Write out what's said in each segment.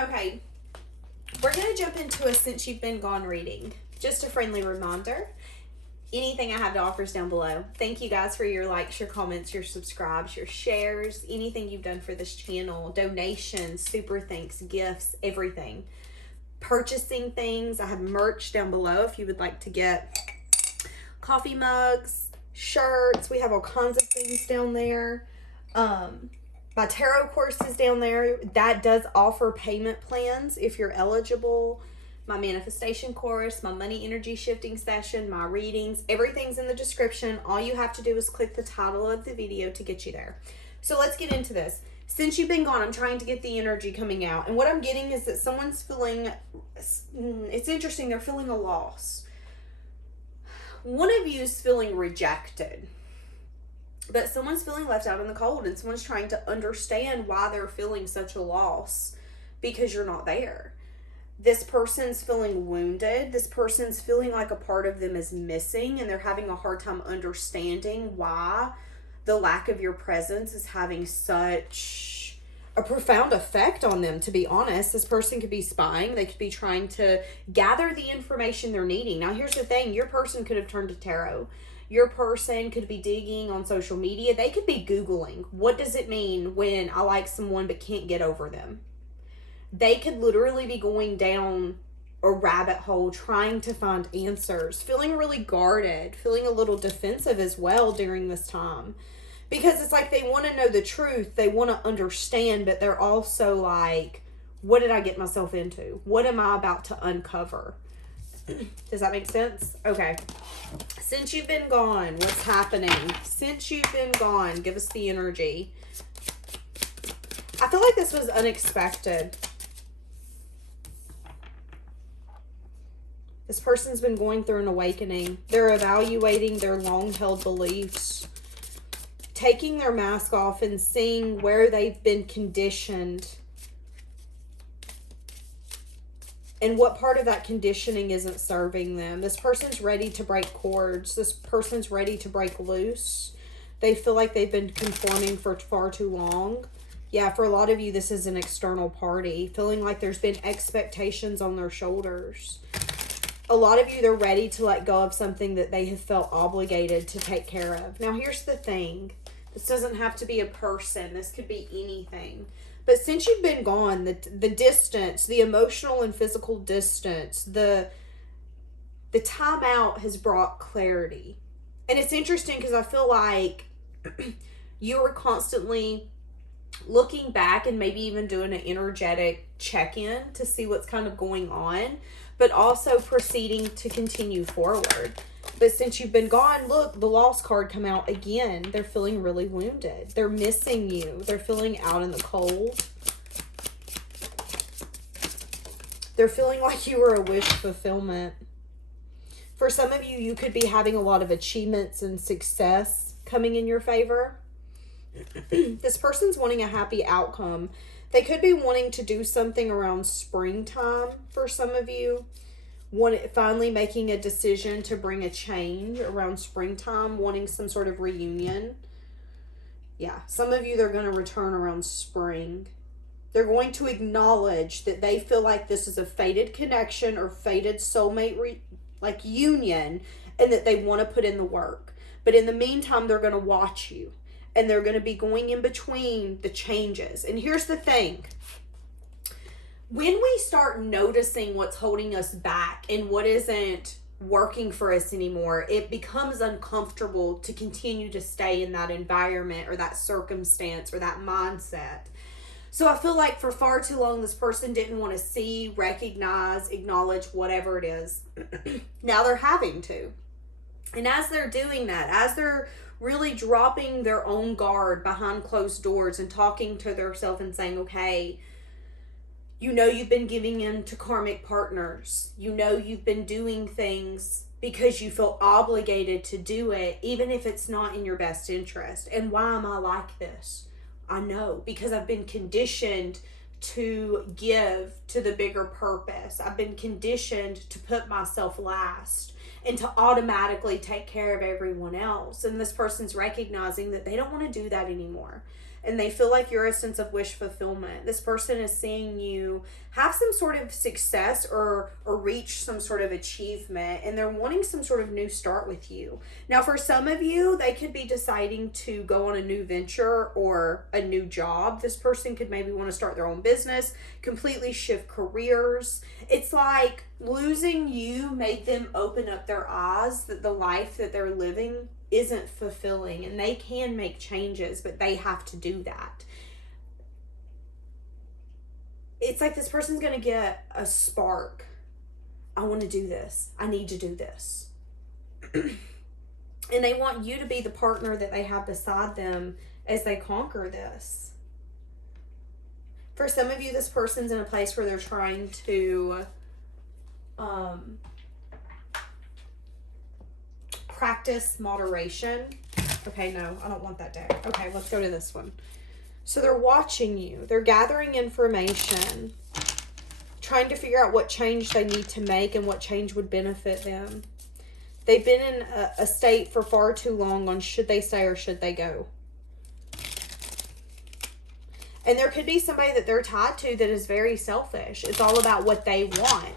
Okay, we're going to jump into a Since You've Been Gone reading. Just a friendly reminder, anything I have to offer is down below. Thank you guys for your likes, your comments, your subscribes, your shares, anything you've done for this channel, donations, super thanks, gifts, everything. Purchasing things. I have merch down below if you would like to get coffee mugs, shirts. We have all kinds of things down there. My tarot course is down there. That does offer payment plans if you're eligible. My manifestation course, my money energy shifting session, my readings, everything's in the description. All you have to do is click the title of the video to get you there. So let's get into this. Since you've been gone, I'm trying to get the energy coming out. And what I'm getting is that someone's feeling, it's interesting, they're feeling a loss. One of you is feeling rejected. But someone's feeling left out in the cold, and someone's trying to understand why they're feeling such a loss because you're not there. This person's feeling wounded. This person's feeling like a part of them is missing, and they're having a hard time understanding why the lack of your presence is having such a profound effect on them, to be honest. This person could be spying. They could be trying to gather the information they're needing. Now, here's the thing. Your person could have turned to tarot. Your person could be digging on social media. They could be Googling, what does it mean when I like someone but can't get over them? They could literally be going down a rabbit hole trying to find answers, feeling really guarded, feeling a little defensive as well during this time. Because it's like they want to know the truth. They want to understand, but they're also like, what did I get myself into? What am I about to uncover? Does that make sense? Okay. Since you've been gone, what's happening? Since you've been gone, give us the energy. I feel like this was unexpected. This person's been going through an awakening. They're evaluating their long-held beliefs, taking their mask off and seeing where they've been conditioned and what part of that conditioning isn't serving them. This person's ready to break cords. This person's ready to break loose. They feel like they've been conforming for far too long. Yeah, for a lot of you, this is an external party, feeling like there's been expectations on their shoulders. A lot of you, they're ready to let go of something that they have felt obligated to take care of. Now, here's the thing. This doesn't have to be a person. This could be anything. But since you've been gone, the distance, the emotional and physical distance, the time out has brought clarity. And it's interesting because I feel like you are constantly looking back and maybe even doing an energetic check-in to see what's kind of going on, but also proceeding to continue forward. But since you've been gone, look, the lost card come out again. They're feeling really wounded. They're missing you. They're feeling out in the cold. They're feeling like you were a wish fulfillment. For some of you, you could be having a lot of achievements and success coming in your favor. This person's wanting a happy outcome. They could be wanting to do something around springtime for some of you. Finally making a decision to bring a change around springtime, wanting some sort of reunion. Yeah, some of you, they're going to return around spring. They're going to acknowledge that they feel like this is a fated connection or fated soulmate union, and that they want to put in the work. But in the meantime, they're going to watch you, and they're going to be going in between the changes. And here's the thing. When we start noticing what's holding us back and what isn't working for us anymore, it becomes uncomfortable to continue to stay in that environment or that circumstance or that mindset. So I feel like for far too long, this person didn't want to see, recognize, acknowledge whatever it is. Now they're having to. And as they're doing that, as they're really dropping their own guard behind closed doors and talking to themselves and saying, okay, you know you've been giving in to karmic partners. You know you've been doing things because you feel obligated to do it, even if it's not in your best interest. And why am I like this? I know, because I've been conditioned to give to the bigger purpose. I've been conditioned to put myself last and to automatically take care of everyone else. And this person's recognizing that they don't want to do that anymore. and they feel like you're a sense of wish fulfillment. This person is seeing you have some sort of success or reach some sort of achievement, and they're wanting some sort of new start with you. Now, for some of you, they could be deciding to go on a new venture or a new job. This person could maybe want to start their own business, completely shift careers. It's like losing you made them open up their eyes that the life that they're living isn't fulfilling, and they can make changes, but they have to do that. It's like this person's going to get a spark. I want to do this. I need to do this. And they want you to be the partner that they have beside them as they conquer this. For some of you, this person's in a place where they're trying to practice moderation. Okay, no, I don't want that deck. Okay, let's go to this one. So they're watching you. They're gathering information, trying to figure out what change they need to make and what change would benefit them. They've been in a state for far too long on should they stay or should they go. And there could be somebody that they're tied to that is very selfish. It's all about what they want.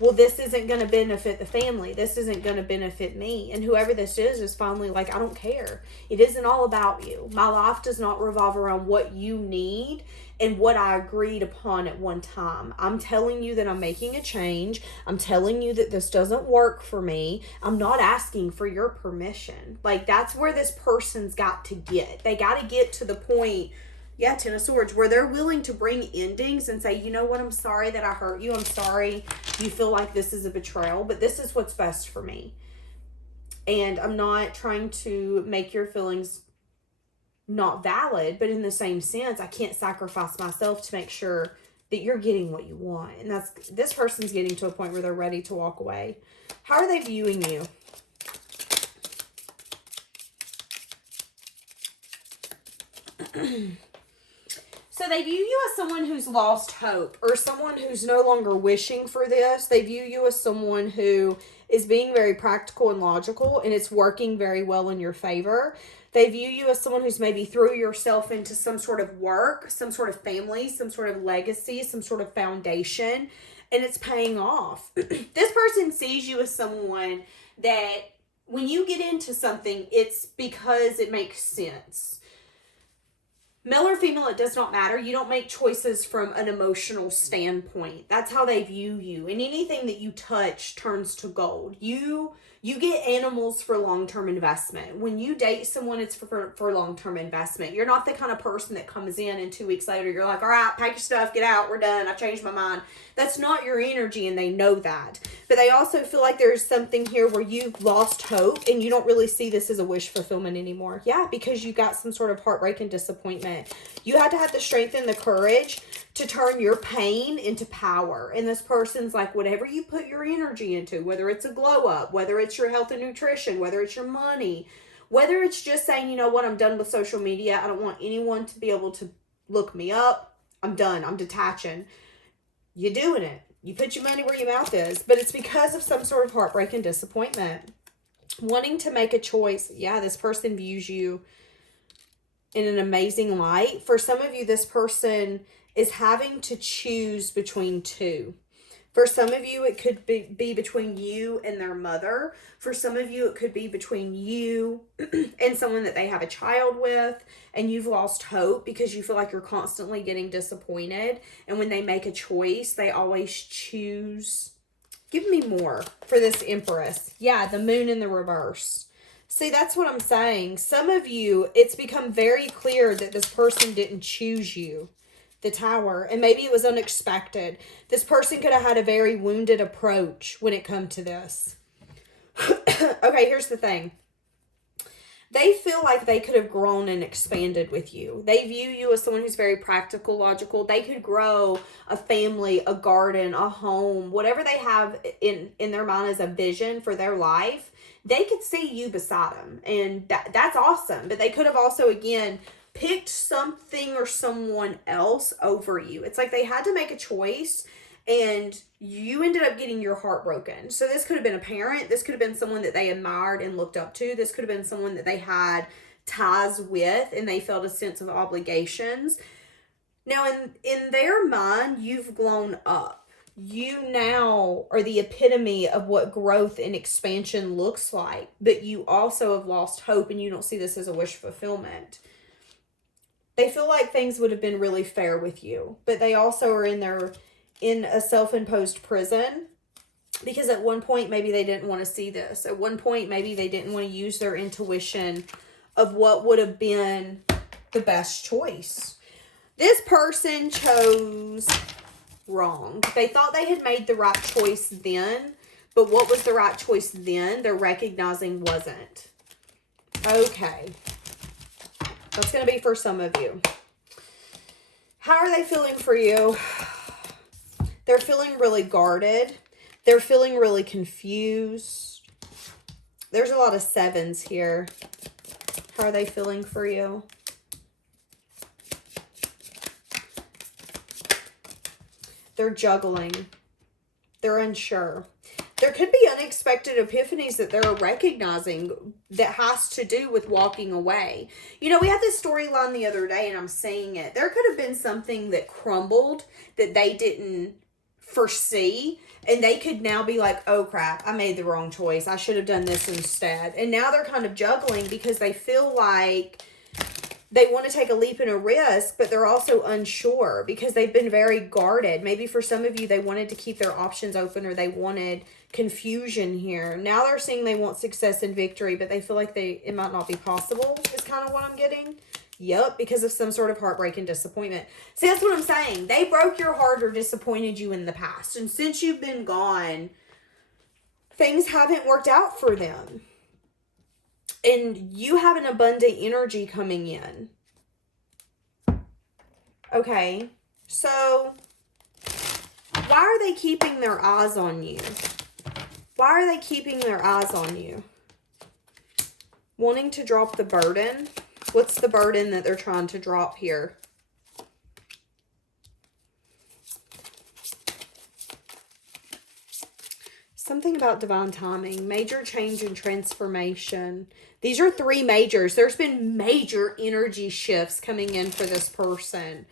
Well, this isn't going to benefit the family. This isn't going to benefit me. And whoever this is finally like, I don't care. It isn't all about you. My life does not revolve around what you need and what I agreed upon at one time. I'm telling you that I'm making a change. I'm telling you that this doesn't work for me. I'm not asking for your permission. Like, that's where this person's got to get. They got to get to the point, yeah, Ten of Swords, where they're willing to bring endings and say, you know what, I'm sorry that I hurt you. I'm sorry you feel like this is a betrayal, but this is what's best for me. And I'm not trying to make your feelings not valid, but in the same sense, I can't sacrifice myself to make sure that you're getting what you want. And that's, this person's getting to a point where they're ready to walk away. How are they viewing you? So they view you as someone who's lost hope, or someone who's no longer wishing for this. They view you as someone who is being very practical and logical, and it's working very well in your favor. They view you as someone who's maybe threw yourself into some sort of work, some sort of family, some sort of legacy, some sort of foundation, and it's paying off. This person sees you as someone that when you get into something, it's because it makes sense. Male or female, it does not matter. You don't make choices from an emotional standpoint. That's how they view you. And anything that you touch turns to gold. You get animals for long-term investment. When you date someone, it's for long-term investment. You're not the kind of person that comes in and 2 weeks later, you're like, all right, pack your stuff, get out, we're done, I changed my mind. That's not your energy, and they know that. But they also feel like there's something here where you've lost hope and you don't really see this as a wish fulfillment anymore. Yeah, because you got some sort of heartbreak and disappointment. You had to have the strength and the courage to turn your pain into power. And this person's like, whatever you put your energy into, whether it's a glow up, whether it's your health and nutrition, whether it's your money, whether it's just saying, you know what, I'm done with social media. I don't want anyone to be able to look me up. I'm done. I'm detaching. You're doing it. You put your money where your mouth is, but it's because of some sort of heartbreak and disappointment. Wanting to make a choice. Yeah, this person views you in an amazing light. For some of you, this person is having to choose between two. For some of you, it could be between you and their mother. For some of you, it could be between you and someone that they have a child with, and you've lost hope because you feel like you're constantly getting disappointed. And when they make a choice, they always choose. Give me more for this Empress. Yeah, the moon in the reverse. See, that's what I'm saying. Some of you, it's become very clear that this person didn't choose you. The Tower, and maybe it was unexpected. This person could have had a very wounded approach when it comes to this. Okay, here's the thing. They feel like they could have grown and expanded with you. They view you as someone who's very practical, logical. They could grow a family, a garden, a home, whatever they have in their mind as a vision for their life. They could see you beside them, and that's awesome. But they could have also, again, picked something or someone else over you. It's like they had to make a choice, and you ended up getting your heart broken. So this could have been a parent. This could have been someone that they admired and looked up to. This could have been someone that they had ties with, and they felt a sense of obligations. Now, in their mind, you've grown up. You now are the epitome of what growth and expansion looks like, but you also have lost hope, and you don't see this as a wish fulfillment. They feel like things would have been really fair with you, but they also are in a self-imposed prison, because at one point maybe they didn't want to see this. At one point maybe they didn't want to use their intuition of what would have been the best choice. This person chose wrong. They thought they had made the right choice then, but what was the right choice then, they're recognizing wasn't. Okay. That's going to be for some of you. How are they feeling for you? They're feeling really guarded. They're feeling really confused. There's a lot of sevens here. How are they feeling for you? They're juggling. They're unsure. There could be unexpected epiphanies that they're recognizing that has to do with walking away. You know, we had this storyline the other day, and I'm seeing it. There could have been something that crumbled that they didn't foresee, and they could now be like, oh crap, I made the wrong choice. I should have done this instead. And now they're kind of juggling because they feel like they want to take a leap and a risk, but they're also unsure because they've been very guarded. Maybe for some of you, they wanted to keep their options open, or they wanted confusion here. Now they're saying they want success and victory, but they feel like it might not be possible, is kind of what I'm getting. Yep, because of some sort of heartbreak and disappointment. See, that's what I'm saying. They broke your heart or disappointed you in the past. And since you've been gone, things haven't worked out for them. And you have an abundant energy coming in. Okay, so why are they keeping their eyes on you? Why are they keeping their eyes on you? Wanting to drop the burden. What's the burden that they're trying to drop here? Something about divine timing. Major change and transformation. These are three majors. There's been major energy shifts coming in for this person.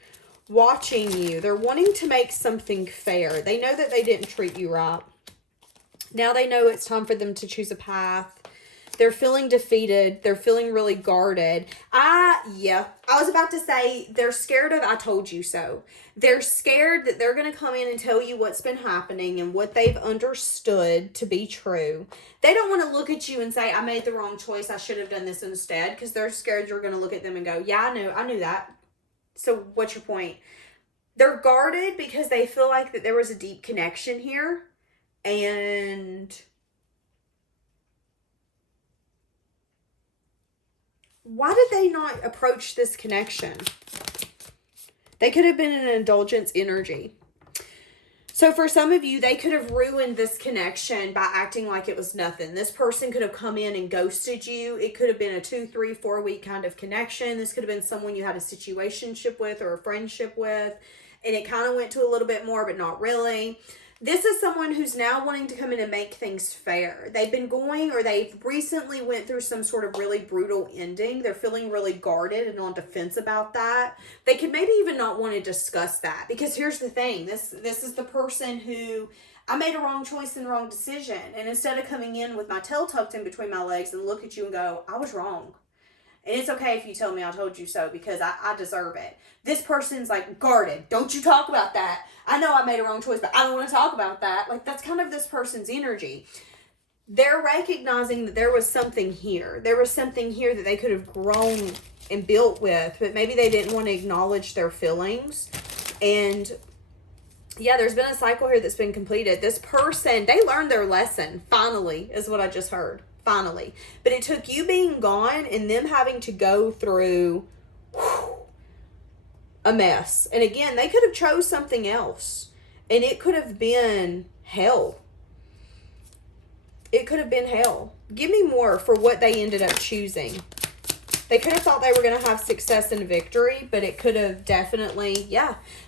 Watching you. They're wanting to make something fair. They know that they didn't treat you right. Now they know it's time for them to choose a path. They're feeling defeated. They're feeling really guarded. I was about to say they're scared of I told you so. They're scared that they're going to come in and tell you what's been happening and what they've understood to be true. They don't want to look at you and say, I made the wrong choice. I should have done this instead, because they're scared you're going to look at them and go, yeah, I knew that. So what's your point? They're guarded because they feel like that there was a deep connection here. And why did they not approach this connection? They could have been in an indulgence energy. So for some of you, they could have ruined this connection by acting like it was nothing. This person could have come in and ghosted you. It could have been a 2, 3, 4 week kind of connection. This could have been someone you had a situationship with or a friendship with, and it kind of went to a little bit more, but not really. This is someone who's now wanting to come in and make things fair. They've been going, or they've recently went through some sort of really brutal ending. They're feeling really guarded and on defense about that. They could maybe even not want to discuss that, because here's the thing. This is the person who, I made a wrong choice and the wrong decision. And instead of coming in with my tail tucked in between my legs and look at you and go, I was wrong. And it's okay if you tell me I told you so, because I deserve it. This person's like guarded. Don't you talk about that. I know I made a wrong choice, but I don't want to talk about that. Like, that's kind of this person's energy. They're recognizing that there was something here. There was something here that they could have grown and built with, but maybe they didn't want to acknowledge their feelings. And yeah, there's been a cycle here that's been completed. This person, they learned their lesson, finally, is what I just heard. Finally. But it took you being gone and them having to go through a mess. And again, they could have chose something else, and it could have been hell. It could have been hell. Give me more for what they ended up choosing. They could have thought they were going to have success and victory, but it could have definitely,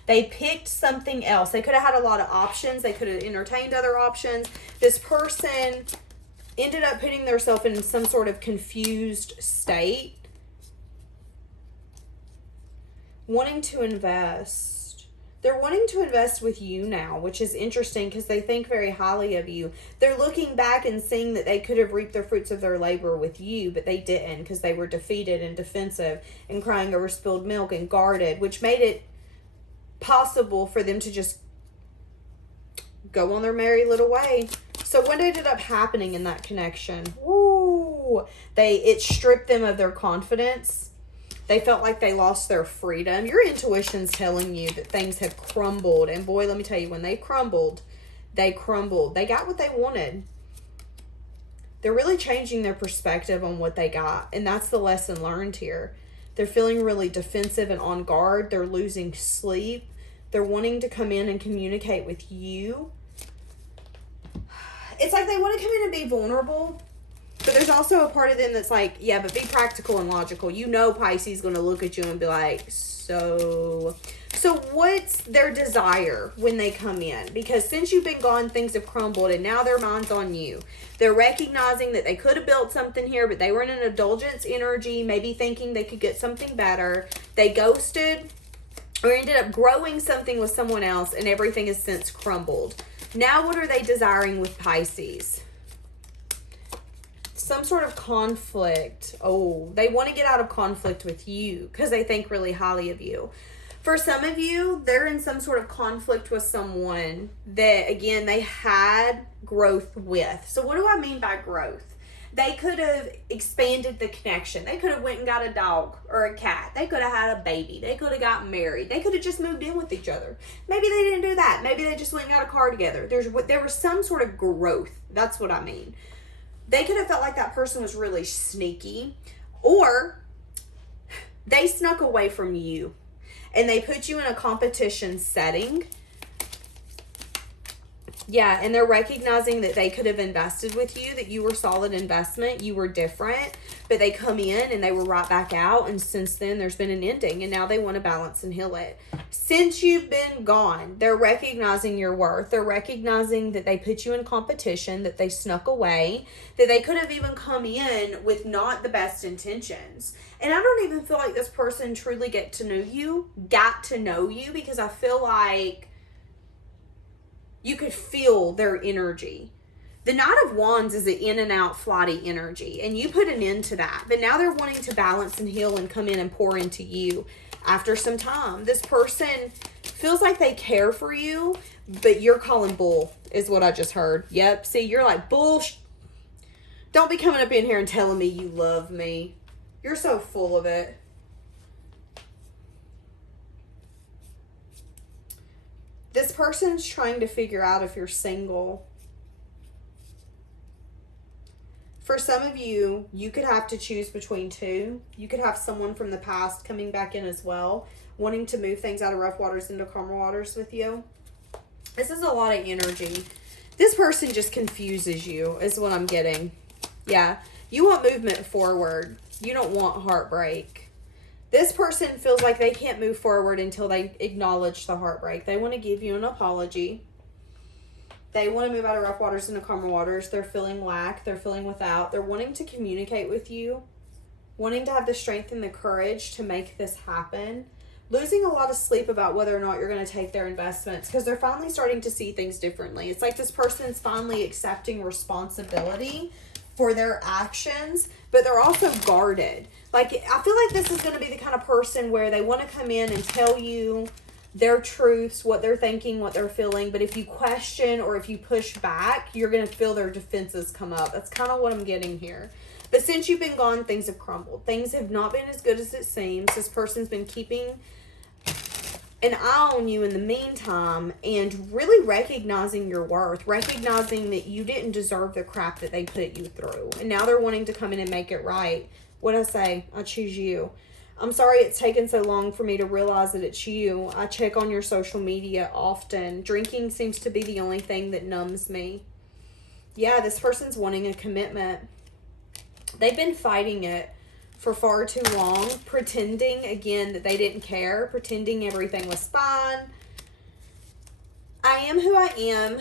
they picked something else. They could have had a lot of options. They could have entertained other options. This person ended up putting themselves in some sort of confused state wanting to invest. They're wanting to invest with you now, which is interesting because they think very highly of you. They're looking back and seeing that they could have reaped the fruits of their labor with you, but they didn't because they were defeated and defensive and crying over spilled milk and guarded, which made it possible for them to just go on their merry little way. So what ended up happening in that connection? Woo! It stripped them of their confidence. They felt like they lost their freedom. Your intuition's telling you that things have crumbled. And boy, let me tell you, when they crumbled, they crumbled. They got what they wanted. They're really changing their perspective on what they got. And that's the lesson learned here. They're feeling really defensive and on guard. They're losing sleep. They're wanting to come in and communicate with you. It's like they want to come in and be vulnerable. But there's also a part of them that's like, yeah, but be practical and logical. You know Pisces going to look at you and be like, so what's their desire when they come in? Because since you've been gone, things have crumbled, and now their mind's on you. They're recognizing that they could have built something here, but they were in an indulgence energy, maybe thinking they could get something better. They ghosted or ended up growing something with someone else, and everything has since crumbled. Now what are they desiring with Pisces? Some sort of conflict. Oh, they want to get out of conflict with you because they think really highly of you. For some of you, they're in some sort of conflict with someone that, again, they had growth with. So what do I mean by growth? They could have expanded the connection. They could have went and got a dog or a cat. They could have had a baby. They could have got married. They could have just moved in with each other. Maybe they didn't do that. Maybe they just went and got a car together. There was some sort of growth. That's what I mean. They could have felt like that person was really sneaky, or they snuck away from you and they put you in a competition setting. Yeah, and they're recognizing that they could have invested with you, that you were solid investment, you were different, but they come in and they were right back out, and since then there's been an ending, and now they want to balance and heal it. Since you've been gone, they're recognizing your worth. They're recognizing that they put you in competition, that they snuck away, that they could have even come in with not the best intentions. And I don't even feel like this person truly got to know you, because I feel like you could feel their energy. The Knight of Wands is an in and out flighty energy, and you put an end to that. But now they're wanting to balance and heal and come in and pour into you after some time. This person feels like they care for you, but you're calling bull, is what I just heard. Yep. See, you're like, bullshit. Don't be coming up in here and telling me you love me. You're so full of it. This person's trying to figure out if you're single. For some of you, you could have to choose between two. You could have someone from the past coming back in as well, wanting to move things out of rough waters into calmer waters with you. This is a lot of energy. This person just confuses you, is what I'm getting. Yeah, you want movement forward. You don't want heartbreak. This person feels like they can't move forward until they acknowledge the heartbreak. They want to give you an apology. They want to move out of rough waters into calmer waters. They're feeling lack. They're feeling without. They're wanting to communicate with you. Wanting to have the strength and the courage to make this happen. Losing a lot of sleep about whether or not you're going to take their investments, because they're finally starting to see things differently. It's like this person's finally accepting responsibility for their actions, but they're also guarded. Like, I feel like this is going to be the kind of person where they want to come in and tell you their truths, what they're thinking, what they're feeling. But if you question or if you push back, you're going to feel their defenses come up. That's kind of what I'm getting here. But since you've been gone, things have crumbled. Things have not been as good as it seems. This person's been keeping an eye on you in the meantime and really recognizing your worth, recognizing that you didn't deserve the crap that they put you through. And now they're wanting to come in and make it right. What'd I say? I choose you. I'm sorry it's taken so long for me to realize that it's you. I check on your social media often. Drinking seems to be the only thing that numbs me. Yeah, this person's wanting a commitment. They've been fighting it for far too long, pretending, again, that they didn't care, pretending everything was fine. I am who I am,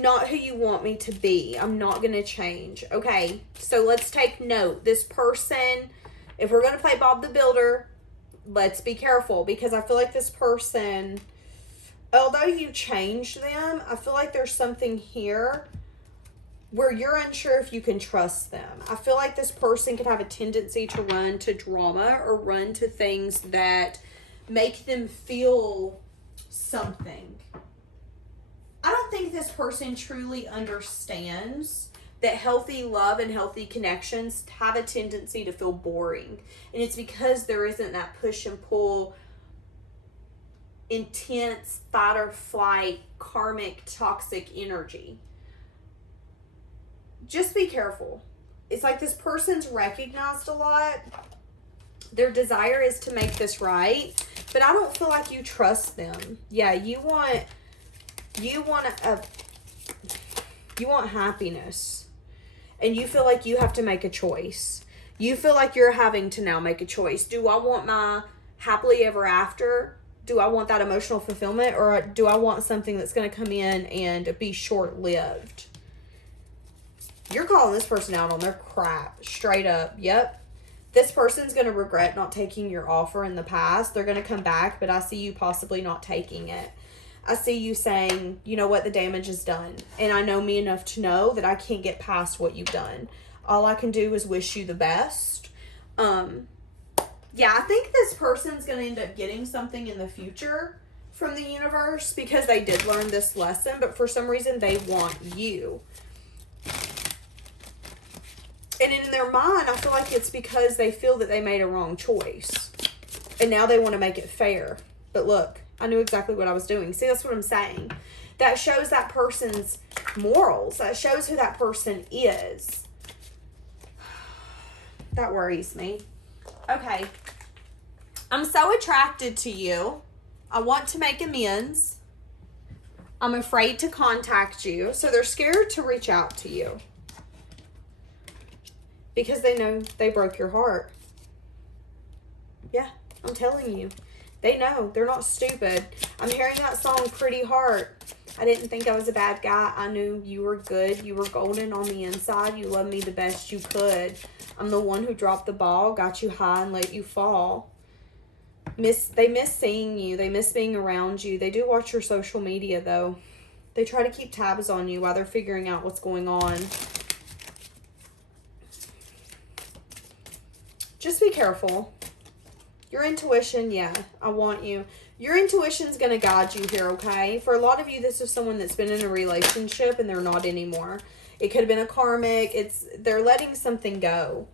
not who you want me to be. I'm not going to change. Okay, so let's take note. This person, if we're going to play Bob the Builder, let's be careful, because I feel like this person, although you changed them, I feel like there's something here where you're unsure if you can trust them. I feel like this person could have a tendency to run to drama or run to things that make them feel something. I don't think this person truly understands that healthy love and healthy connections have a tendency to feel boring. And it's because there isn't that push and pull, intense fight or flight, karmic, toxic energy. Just be careful. It's like this person's recognized a lot. Their desire is to make this right, but I don't feel like you trust them. Yeah, you want happiness, and you feel like you have to make a choice. You feel like you're having to now make a choice. Do I want my happily ever after? Do I want that emotional fulfillment, or do I want something that's going to come in and be short-lived? You're calling this person out on their crap, straight up. Yep. This person's going to regret not taking your offer in the past. They're going to come back, but I see you possibly not taking it. I see you saying, you know what, the damage is done. And I know me enough to know that I can't get past what you've done. All I can do is wish you the best. Yeah, I think this person's going to end up getting something in the future from the universe because they did learn this lesson, but for some reason they want you. And in their mind, I feel like it's because they feel that they made a wrong choice. And now they want to make it fair. But look, I knew exactly what I was doing. See, that's what I'm saying. That shows that person's morals. That shows who that person is. That worries me. Okay. I'm so attracted to you. I want to make amends. I'm afraid to contact you. So they're scared to reach out to you. Because they know they broke your heart. Yeah, I'm telling you. They know. They're not stupid. I'm hearing that song, Pretty Heart. I didn't think I was a bad guy. I knew you were good. You were golden on the inside. You loved me the best you could. I'm the one who dropped the ball, got you high, and let you fall. They miss seeing you. They miss being around you. They do watch your social media, though. They try to keep tabs on you while they're figuring out what's going on. Just be careful. Your intuition, yeah, I want you. Your intuition's going to guide you here, okay? For a lot of you, this is someone that's been in a relationship and they're not anymore. It could have been a karmic. They're letting something go.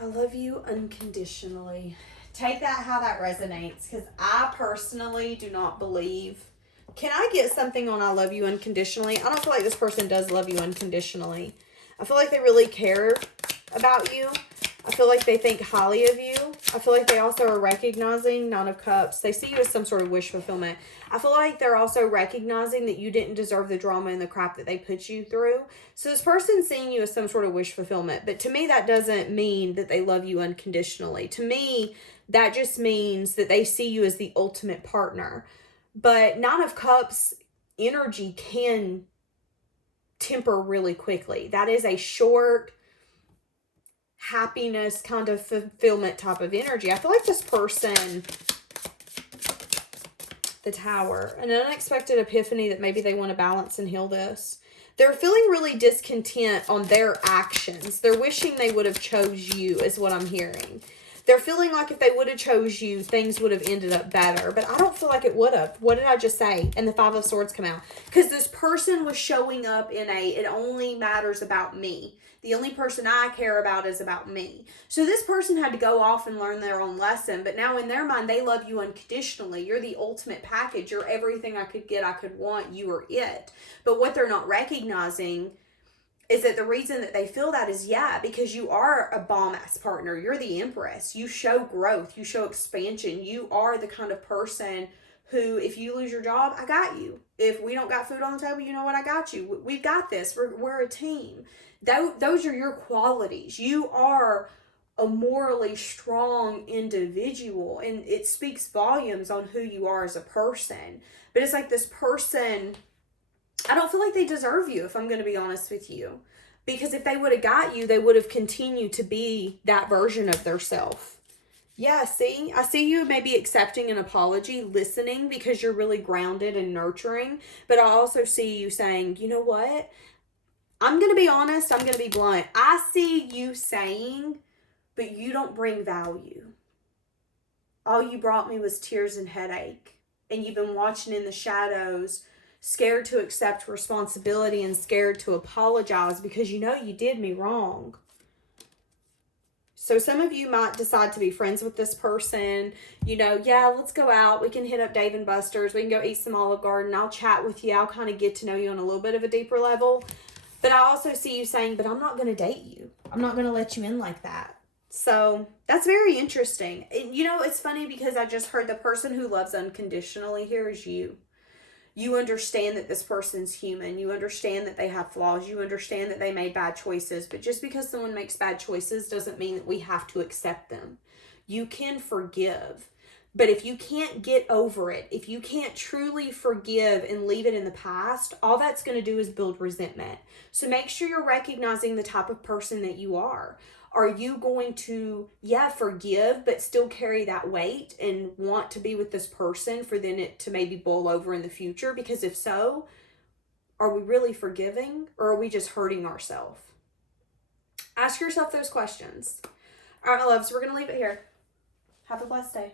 I love you unconditionally. Take that how that resonates, because I personally do not believe. Can I get something on I love you unconditionally? I don't feel like this person does love you unconditionally. I feel like they really care about you. I feel like they think highly of you. I feel like they also are recognizing, Nine of Cups. They see you as some sort of wish fulfillment. I feel like they're also recognizing that you didn't deserve the drama and the crap that they put you through. So this person's seeing you as some sort of wish fulfillment. But to me, that doesn't mean that they love you unconditionally. To me, that just means that they see you as the ultimate partner. But Nine of Cups energy can temper really quickly. That is a short happiness kind of fulfillment type of energy. I feel like this person, the Tower, an unexpected epiphany that maybe they want to balance and heal this. They're feeling really discontent on their actions. They're wishing they would have chose you is what I'm hearing. They're feeling like if they would have chose you, things would have ended up better. But I don't feel like it would have. What did I just say? And the Five of Swords come out. Because this person was showing up in it only matters about me. The only person I care about is about me. So this person had to go off and learn their own lesson. But now in their mind, they love you unconditionally. You're the ultimate package. You're everything I could get, I could want. You are it. But what they're not recognizing is that the reason that they feel that is, yeah, because you are a bomb-ass partner. You're the Empress. You show growth. You show expansion. You are the kind of person who, if you lose your job, I got you. If we don't got food on the table, you know what? I got you. We've got this. We're a team. Those are your qualities. You are a morally strong individual, and it speaks volumes on who you are as a person. But it's like this person, I don't feel like they deserve you, if I'm going to be honest with you. Because if they would have got you, they would have continued to be that version of their self. Yeah, see, I see you maybe accepting an apology, listening because you're really grounded and nurturing. But I also see you saying, you know what? I'm going to be honest. I'm going to be blunt. I see you saying, but you don't bring value. All you brought me was tears and headache. And you've been watching in the shadows, scared to accept responsibility and scared to apologize because you know you did me wrong. So some of you might decide to be friends with this person. You know, yeah, let's go out. We can hit up Dave and Buster's. We can go eat some Olive Garden. I'll chat with you. I'll kind of get to know you on a little bit of a deeper level. But I also see you saying, but I'm not going to date you. I'm not going to let you in like that. So that's very interesting. And, you know, it's funny because I just heard the person who loves unconditionally here is you. You understand that this person's human. You understand that they have flaws. You understand that they made bad choices. But just because someone makes bad choices doesn't mean that we have to accept them. You can forgive. But if you can't get over it, if you can't truly forgive and leave it in the past, all that's going to do is build resentment. So make sure you're recognizing the type of person that you are. Are you going to, forgive, but still carry that weight and want to be with this person for then it to maybe boil over in the future? Because if so, are we really forgiving or are we just hurting ourselves? Ask yourself those questions. All right, my loves, we're going to leave it here. Have a blessed day.